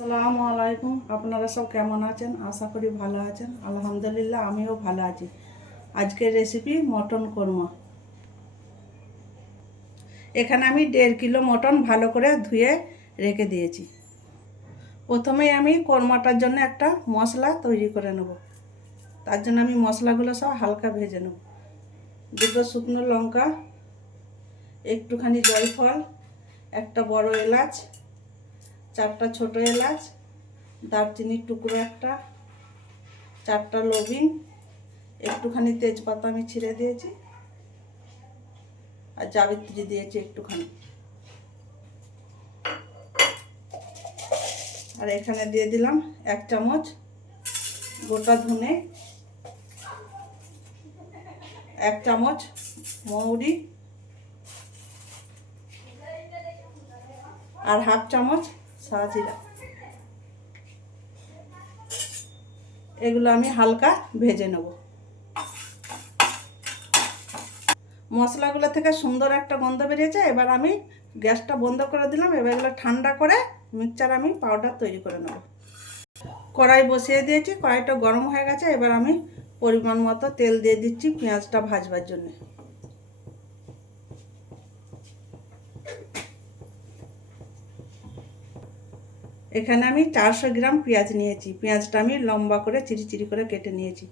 আসসালামু আলাইকুম। আপনারা সব কেমন আছেন? আশা করি ভালো আছেন। আলহামদুলিল্লাহ আমিও ভালো আছি। আজকের রেসিপি মটন কোরমা। এখানে আমি 1.5 কিলো মটন ভালো করে ধুয়ে রেখে দিয়েছি। প্রথমেই আমি কোরমাটার জন্য একটা মশলা তৈরি করে নেব। তার জন্য আমি মশলাগুলো সব হালকা ভেজে নেব। 2টো শুকনো লঙ্কা, একটুখানি জয়ফল, একটা বড় এলাচ, 4টা ছোট এলাচ, দারচিনির টুকরো একটা, 4টা লবিং, একটুখানি তেজপাতা আমি ছিঁড়ে দিয়েছি, আর জাবিত্রী দিয়েছি একটুখানি। আর এখানে দিয়ে দিলাম 1 চামচ গোটা ধনে, 1 চামচ মৌরি, আর হাফ চামচ সাদা জিরা। এগুলো আমি হালকা ভেজে নেব। মশলাগুলো থেকে সুন্দর একটা গন্ধ বেরিয়েছে। এবার আমি গ্যাসটা বন্ধ করে দিলাম। এবার এগুলো ঠান্ডা করে মিক্সচার আমি পাউডার তৈরি করে নেব। কড়াই বসিয়ে দিয়েছি, কড়াইটা গরম হয়ে গেছে। এবার আমি পরিমাণ মতো তেল দিয়ে দিচ্ছি পেঁয়াজটা ভাজবার জন্য। এখানে আমি 400 গ্রাম পেঁয়াজ নিয়েছি। পেঁয়াজটা আমি লম্বা করে চিরি করে কেটে নিয়েছি।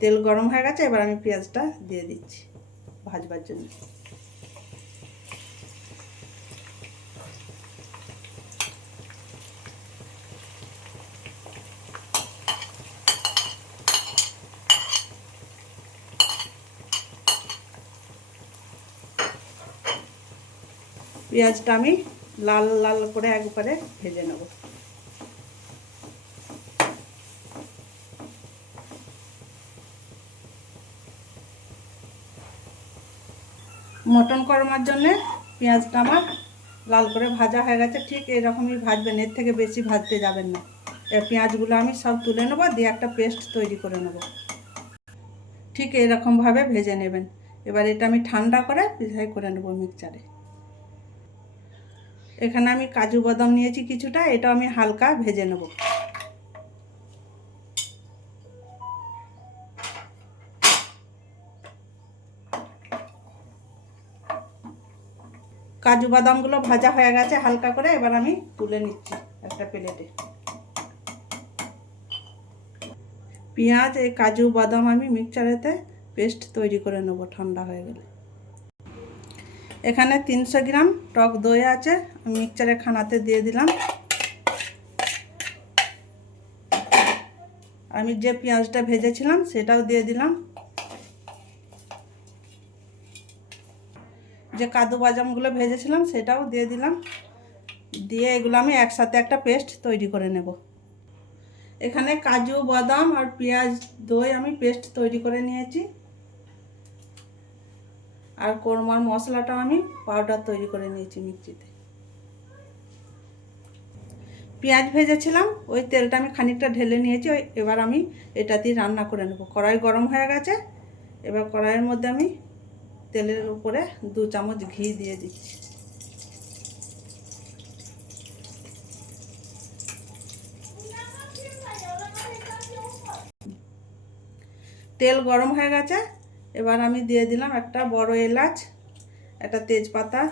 তেল গরম হয়ে গেছে, এবার আমি পেঁয়াজটা দিয়ে দিচ্ছি ভাজবার জন্য। পেঁয়াজটা আমি লাল লাল করে একবারে ভেজে নেব। মটন কর্মার জন্য পেঁয়াজটা আমার লাল করে ভাজা হয়ে গেছে। ঠিক এরকমই ভাজবেন, এর থেকে বেশি ভাজতে যাবেন না। এই পেঁয়াজগুলো আমি সব তুলে নেবো, দিয়ে একটা পেস্ট তৈরি করে নেব। ঠিক এরকমভাবে ভেজে নেবেন। এবার এটা আমি ঠান্ডা করে পিসাই করে নেব মিক্সচারে। এখানে আমি কাজু বাদাম নিয়েছি কিছুটা, এটা আমি হালকা ভেজে নেব। কাজু বাদামগুলো ভাজা হয়ে গেছে হালকা করে। এবার আমি তুলে নিচ্ছি একটা প্লেটে। পেঁয়াজ এই কাজু বাদাম আমি মিক্সচারেতে পেস্ট তৈরি করে নেব ঠান্ডা হয়ে গেলে। এখানে 300 গ্রাম টক দই আছে, আমি মিক্সচারে খানাতে দিয়ে দিলাম। আমি যে পেঁয়াজটা ভেজেছিলাম সেটাও দিয়ে দিলাম। যে কাজু বাদামগুলো ভেজেছিলাম সেটাও দিয়ে দিলাম। দিয়ে এগুলো আমি একসাথে একটা পেস্ট তৈরি করে নেব। এখানে কাজু বাদাম আর পেঁয়াজ দই আমি পেস্ট তৈরি করে নিয়েছি। আর কোরমার মশলাটা আমি পাউডার তৈরি করে নিয়েছি মিক্সিতে। পেঁয়াজ ভেজেছিলাম, ওই তেলটা আমি খানিকটা ঢেলে নিয়েছি। এবার আমি এটাতেই রান্না করে নেব। কড়াই গরম হয়ে গেছে। এবার কড়াইয়ের মধ্যে আমি তেলের উপরে 2 চামচ ঘি দিয়ে দিচ্ছি। তেল গরম হয়ে গেছে। এবার আমি দিয়ে দিলাম একটা বড় এলাচ, একটা তেজপাতা,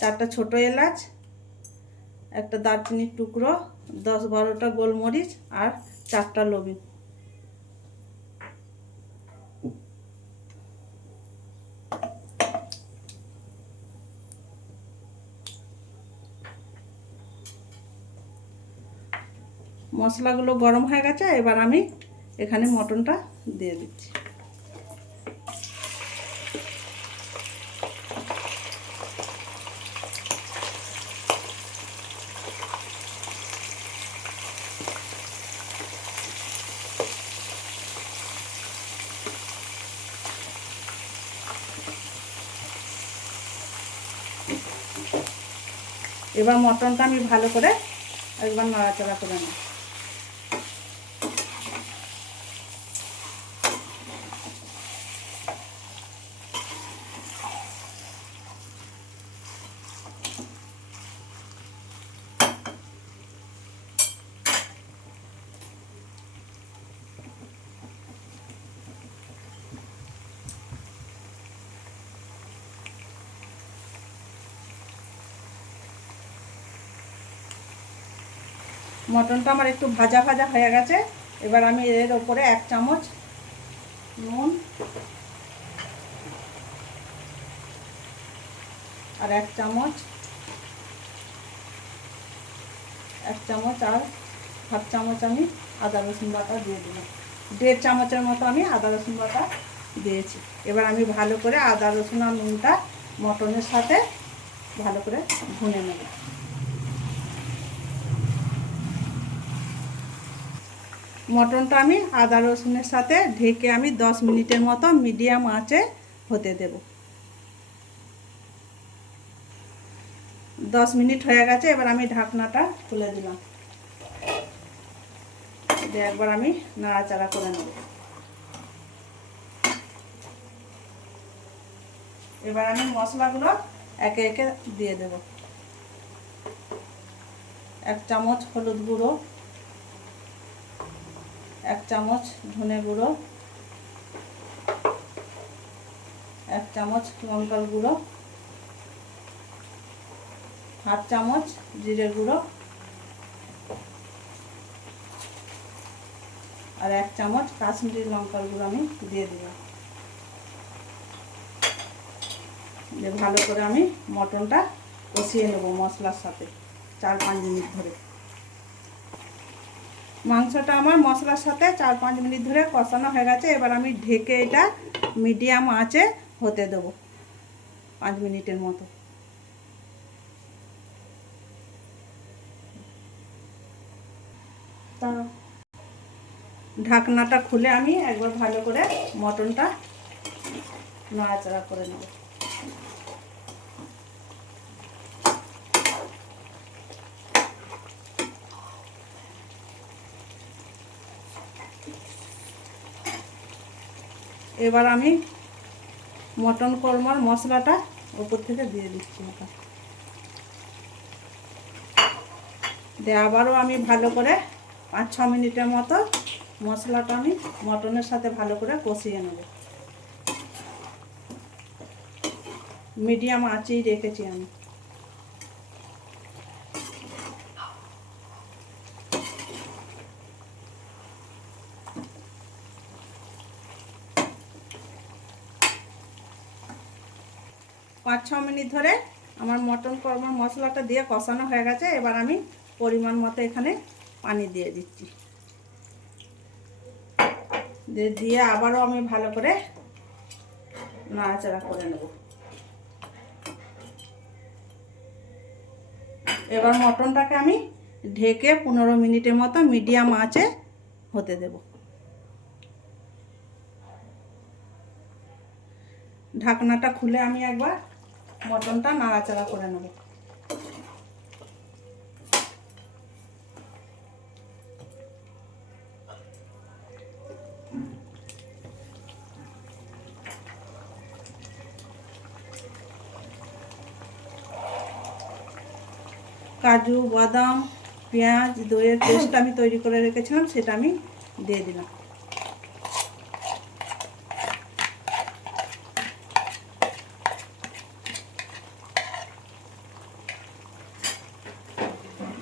4টা ছোট এলাচ, একটা দারচিনির টুকরো, 10-12টা গোলমরিচ, আর 4টা লবঙ্গ। মশলাগুলো গরম হয়ে গেছে। এবার আমি এখানে মটনটা দিয়ে দিচ্ছি। এবার মটনটা আমি ভালো করে একবার নাড়াচাড়া করে নেব। মটনটা আমার একটু ভাজা ভাজা হয়ে গেছে। এবার আমি এর ওপরে 1 চামচ নুন আর 1 চামচ আর হাফ চামচ আমি আদা রসুন বাটা দিয়ে দিলাম। 1.5 চামচের মতো আমি আদা রসুন বাটা দিয়েছি। এবার আমি ভালো করে আদা রসুন আর নুনটা মটনের সাথে ভালো করে ভুনে নেব। মটনটা আমি আদা রসুনের সাথে ঢেকে আমি 10 মিনিটের মতো মিডিয়াম আঁচে হতে দেব। 10 মিনিট হয়ে গেছে। এবার আমি ঢাকনাটা খুলে দিলাম, দিয়ে একবার আমি নাড়াচাড়া করে নেব। এবার আমি মশলাগুলো একে একে দিয়ে দেব। 1 চামচ হলুদ গুঁড়ো, 1 চামচ ধনে গুঁড়ো, 1 চামচ লঙ্কার গুঁড়ো, হাফ চামচ জিরে গুঁড়ো আর 1 চামচ কাশ্মীরি লঙ্কার গুঁড়ো আমি দিয়ে দিলাম। দিয়ে ভালো করে আমি মটনটা কষিয়ে নেব মশলার সাথে 4-5 মিনিট ধরে। মাংসটা আমার মশলার সাথে 4-5 মিনিট ধরে কষানো হয়ে গেছে। এবার আমি ঢেকে এটা মিডিয়াম আঁচে হতে দেব 5 মিনিটের মতো। ঢাকনাটা খুলে আমি একবার ভালো করে মটনটা নাড়াচাড়া করে নেব। এবার আমি মটন কোরমার মশলাটা উপর থেকে দিয়ে দিচ্ছি। দিয়ে আবারও আমি ভালো করে 5-6 মিনিটের মতো মশলাটা আমি মটনের সাথে ভালো করে কষিয়ে নেব। মিডিয়াম আঁচেই রেখেছি আমি। পাঁচ ছ মিনিট ধরে আমার মটন কোরমার মশলাটা দিয়ে কষানো হয়ে গেছে। এবার আমি পরিমাণ মতো এখানে পানি দিয়ে দিচ্ছি। দিয়ে আবারও আমি ভালো করে নাড়াচাড়া করে নেব। এবার মটনটাকে আমি ঢেকে 15 মিনিটের মতো মিডিয়াম আঁচে হতে দেব। ঢাকনাটা খুলে আমি একবার মটনটা নাড়াচাড়া করে নেব। কাজু বাদাম পেঁয়াজ দইয়ের পেস্ট আমি তৈরি করে রেখেছিলাম, সেটা আমি দিয়ে দিলাম।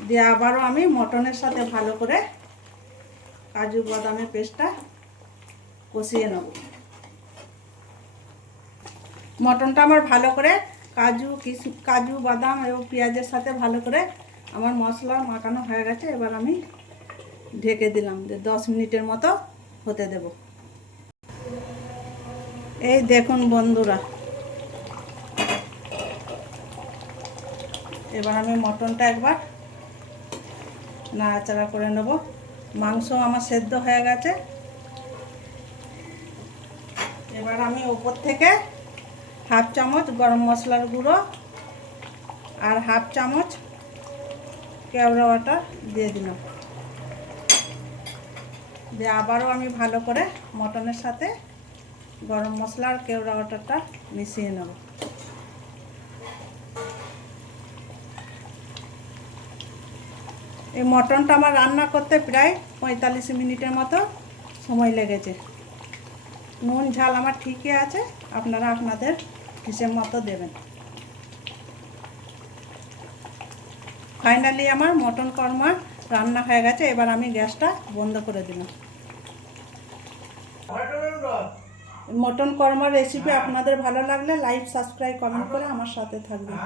দিয়ে আবারও আমি মটনের সাথে ভালো করে কাজু বাদামের পেস্টটা কষিয়ে নেব। মটনটা আমার ভালো করে কাজু বাদাম এবং পেঁয়াজের সাথে ভালো করে আমার মশলা মাখানো হয়ে গেছে। এবার আমি ঢেকে দিলাম, 10 মিনিটের মতো হতে দেব। এই দেখুন বন্ধুরা, এবার আমি মটনটা একবার নাড়াচাড়া করে নেব। মাংস আমার সেদ্ধ হয়ে গেছে। এবার আমি উপর থেকে হাফ চামচ গরম মশলার গুঁড়ো আর হাফ চামচ কেওড়া বাটা দিয়ে দিলাম। দিয়ে আবারও আমি ভালো করে মটনের সাথে গরম মশলা আর কেওড়া বাটাটা মিশিয়ে নেব। এই মটনটা আমার রান্না করতে প্রায় 45 মিনিটের মতো সময় লেগেছে। নুন ঝাল আমার ঠিকই আছে, আপনারা আপনাদের হিসেব মতো দেবেন। ফাইনালি আমার মটন কোরমা রান্না হয়ে গেছে, এবার আমি গ্যাসটা বন্ধ করে দিলাম। মটন কর্মার রেসিপি আপনাদের ভালো লাগলে লাইক, সাবস্ক্রাইব, কমেন্ট করে আমার সাথে থাকবেন।